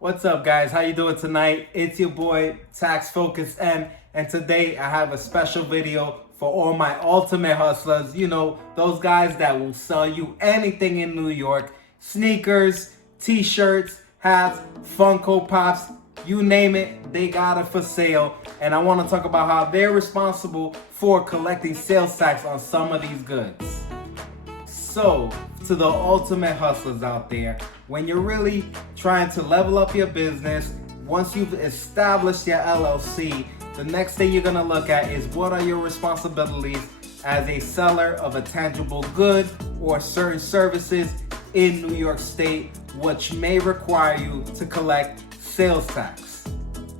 What's up, guys? How you doing tonight? It's your boy Tax Focus M, and today I have a special video for all my ultimate hustlers. You know, those guys that will sell you anything in New York: sneakers, t-shirts, hats, Funko Pops, you name it, they got it for sale. And I want to talk about how they're responsible for collecting sales tax on some of these goods. So, to the ultimate hustlers out there, when you're really trying to level up your business, once you've established your LLC, the next thing you're gonna look at is what are your responsibilities as a seller of a tangible good or certain services in New York State, which may require you to collect sales tax.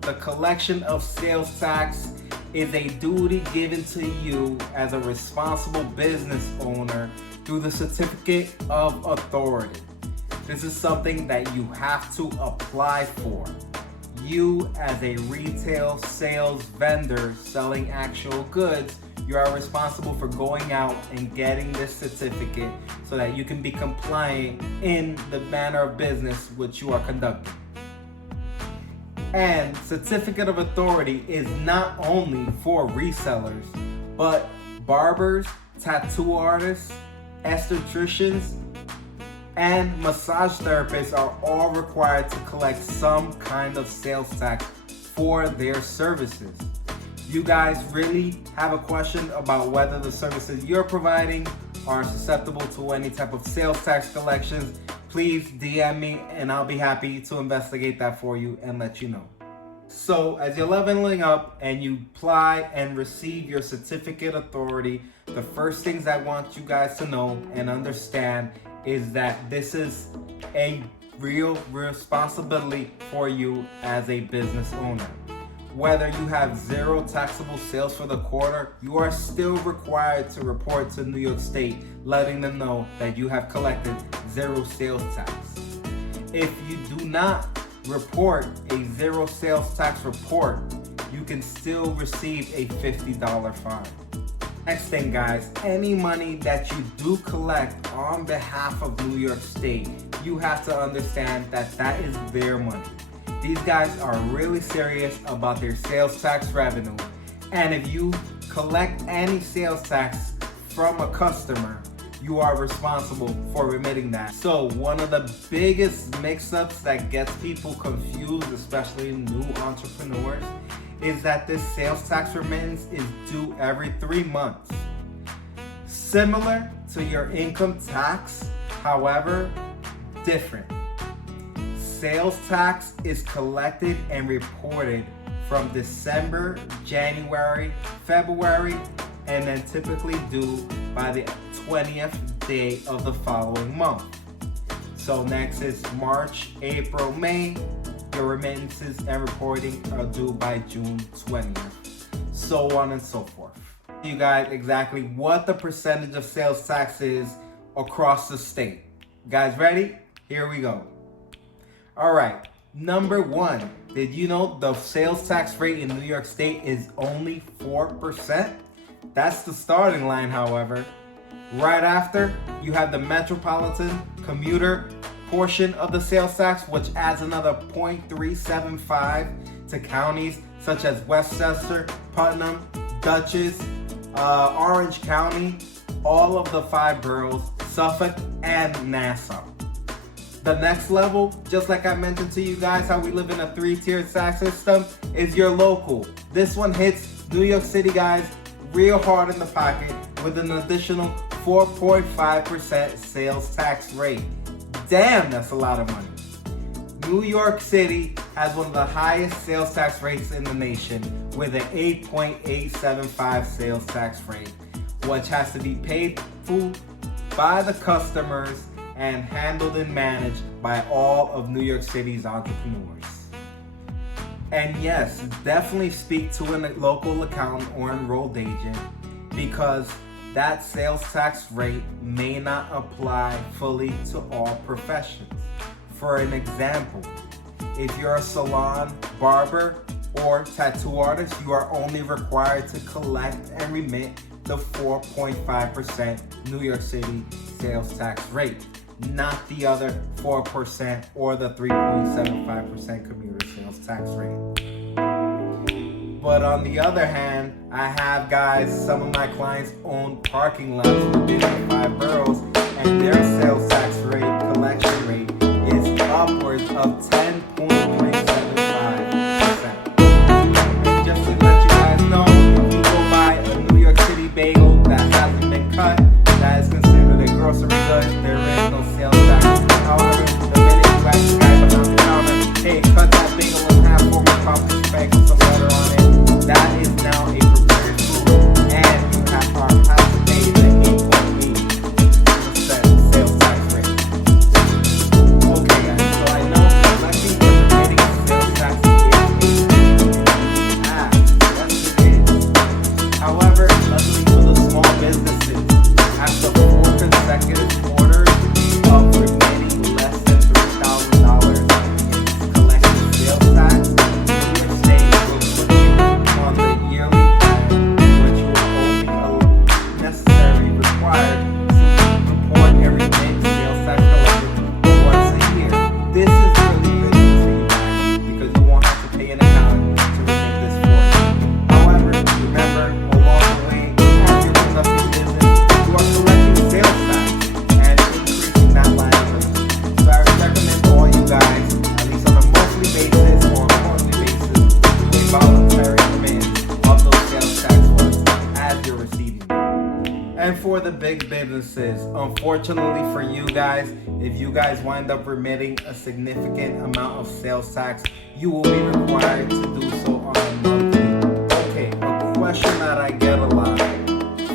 The collection of sales tax is a duty given to you as a responsible business owner through the certificate of authority. This is something that you have to apply for. You, as a retail sales vendor selling actual goods, you are responsible for going out and getting this certificate so that you can be compliant in the manner of business which you are conducting. And certificate of authority is not only for resellers, but barbers, tattoo artists, estheticians, and massage therapists are all required to collect some kind of sales tax for their services. You guys really have a question about whether the services you're providing are susceptible to any type of sales tax collections, please DM me and I'll be happy to investigate that for you and let you know. So as you're leveling up and you apply and receive your certificate authority, the first things I want you guys to know and understand is that this is a real responsibility for you as a business owner. Whether you have zero taxable sales for the quarter, you are still required to report to New York State, letting them know that you have collected zero sales tax. If you do not report a zero sales tax report, you can still receive a $50 fine. Next thing, guys, any money that you do collect on behalf of New York State, you have to understand that that is their money. These guys are really serious about their sales tax revenue, and if you collect any sales tax from a customer, you are responsible for remitting that. So one of the biggest mix-ups that gets people confused, especially new entrepreneurs, is that this sales tax remittance is due every 3 months. Similar to your income tax, however, different. Sales tax is collected and reported from December, January, February, and then typically due by the 20th day of the following month. So next is March, April, May. Your remittances and reporting are due by June 20th. So on and so forth. You guys exactly what the percentage of sales tax is across the state. Guys ready? Here we go. All right, number one, did you know the sales tax rate in New York State is only 4%? That's the starting line, however. Right after, you have the metropolitan commuter portion of the sales tax, which adds another 0.375 to counties such as Westchester, Putnam, Dutchess, Orange County, all of the 5 boroughs, Suffolk, and Nassau. The next level, just like I mentioned to you guys how we live in a 3-tiered tax system, is your local. This one hits New York City guys real hard in the pocket with an additional 4.5% sales tax rate. Damn, that's a lot of money. New York City has one of the highest sales tax rates in the nation with an 8.875 sales tax rate, which has to be paid for by the customers and handled and managed by all of New York City's entrepreneurs. And yes, definitely speak to a local accountant or enrolled agent, because that sales tax rate may not apply fully to all professions. For an example, if you're a salon, barber, or tattoo artist, you are only required to collect and remit the 4.5% New York City sales tax rate. not the other 4% or the 3.75% commuter sales tax rate. But on the other hand, I have some of my clients own parking lots within the 5 boroughs, and their sales tax rate, collection rate, is upwards of 10.375%. And just to let you guys know, if you go buy a New York City bagel that hasn't been cut, that is considered a grocery good, there is no sales tax. However, the minute you ask the guy behind the counter, hey, cut that bagel in half for me, pop this bag with some butter on it, that is now a prepared food, and you have to pay the 8.8% sales tax rate. Okay, guys, so I know collecting and remitting sales tax is yes it is. However, luckily for the small businesses, after 4 consecutive quarters of remitting less than $3,000 in collected sales tax, New York State will put you on the yearly plan, which will only necessarily required to report and remit sales tax collected once a year. This is really good news for you guys because you won't have to pay an accountant to remit this for you. However, remember, along the way, as you're conducting business, you are collecting sales tax and increasing that liability. So I recommend all you guys, at least on a monthly basis or a quarterly basis, do a voluntary remittance of those sales tax funds as you're receiving them. And for the big businesses, unfortunately for you guys, if you guys wind up remitting a significant amount of sales tax, you will be required to do so on a monthly. Okay, a question that I get a lot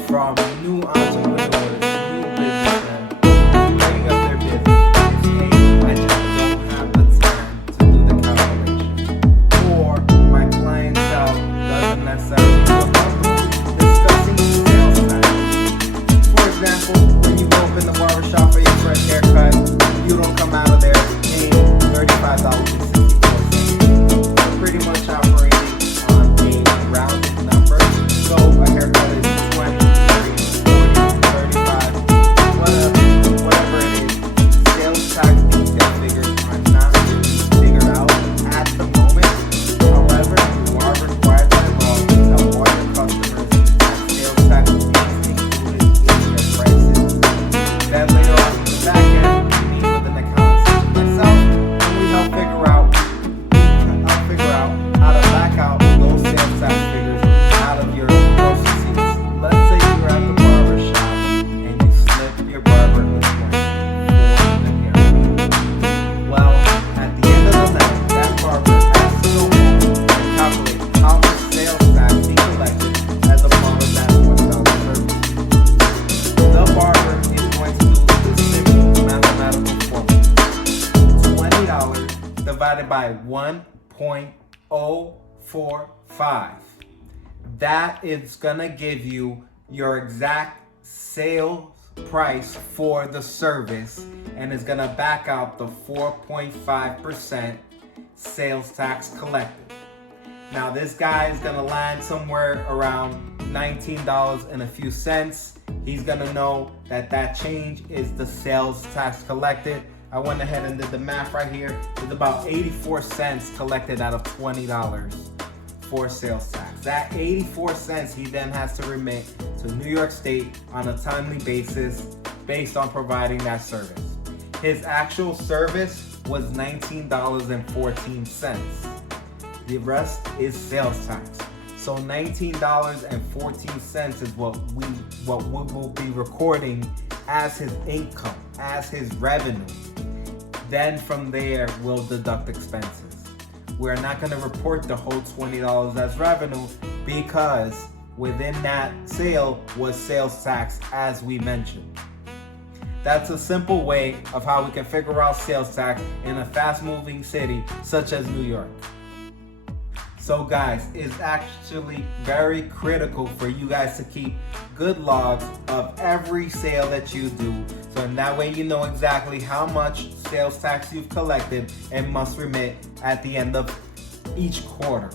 from new entrepreneurs, new businessmen, setting up their business is, hey, I just don't have the time to do the calculation. Or my clientele doesn't necessarily feel comfortable discussing sales tax. For example, when you go up in the barbershop for your fresh haircut, you don't come out of there paying $35.64. We're pretty much operating on a rounded number. So a haircut is 20, 30, 40, 35, whatever it is. Sales tax detail figures are not really figured out at the moment. However, you are required by law to tell all your customers that sales tax is included in your prices. Then later on in the back end, you meet with an accountant such as myself, and we help figure out how to back out those sales tax figures out of your gross receipts. Let's say you're at the barber shop and you slip your barber a coin for the haircut. Well, at the end of the night, that barber has to go home and calculate how much sales tax he collected as a part of that $20 service. The barber is going to do this simple mathematical formula. $20 divided by 1.045. That is gonna give you your exact sales price for the service, and it's gonna back out the 4.5% sales tax collected. Now this guy is gonna land somewhere around $19 and a few cents. He's gonna know that that change is the sales tax collected. I went ahead and did the math right here. It's about 84 cents collected out of $20 for sales tax. That 84 cents he then has to remit to New York State on a timely basis based on providing that service. His actual service was $19.14. The rest is sales tax. So $19.14 is what we will be recording as his income, as his revenue. Then from there, we'll deduct expenses. We're not going to report the whole $20 as revenue because within that sale was sales tax, as we mentioned. That's a simple way of how we can figure out sales tax in a fast-moving city such as New York. So guys, it's actually very critical for you guys to keep good logs of every sale that you do. So in that way you know exactly how much sales tax you've collected and must remit at the end of each quarter.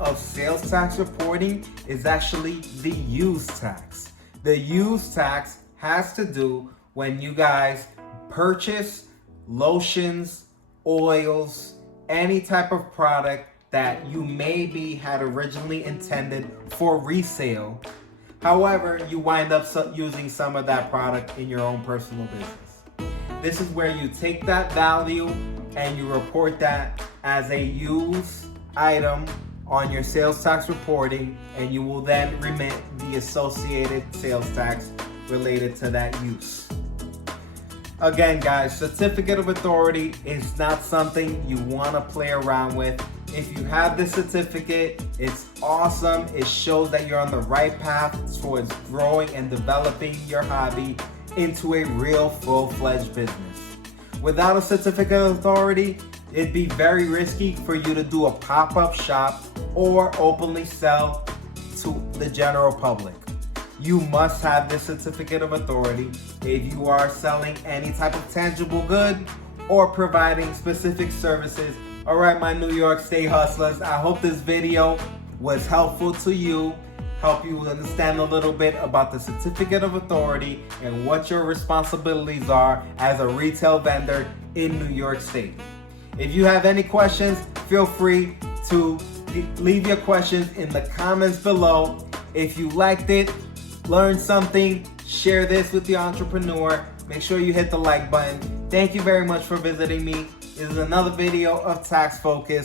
Of sales tax reporting is actually the use tax. The use tax has to do when you guys purchase lotions, oils, any type of product that you maybe had originally intended for resale. However, you wind up using some of that product in your own personal business. This is where you take that value and you report that as a used item on your sales tax reporting, and you will then remit the associated sales tax related to that use. Again, guys, certificate of authority is not something you want to play around with. If you have the certificate, it's awesome. It shows that you're on the right path towards growing and developing your hobby into a real full-fledged business. Without a certificate of authority, it'd be very risky for you to do a pop-up shop or openly sell to the general public. You must have this certificate of authority if you are selling any type of tangible good or providing specific services. All right, my New York State hustlers, I hope this video was helpful to you, help you understand a little bit about the certificate of authority and what your responsibilities are as a retail vendor in New York State. If you have any questions, feel free to leave your questions in the comments below. If you liked it, learned something, share this with the entrepreneur. Make sure you hit the like button. Thank you very much for visiting me. This is another video of Tax Focus.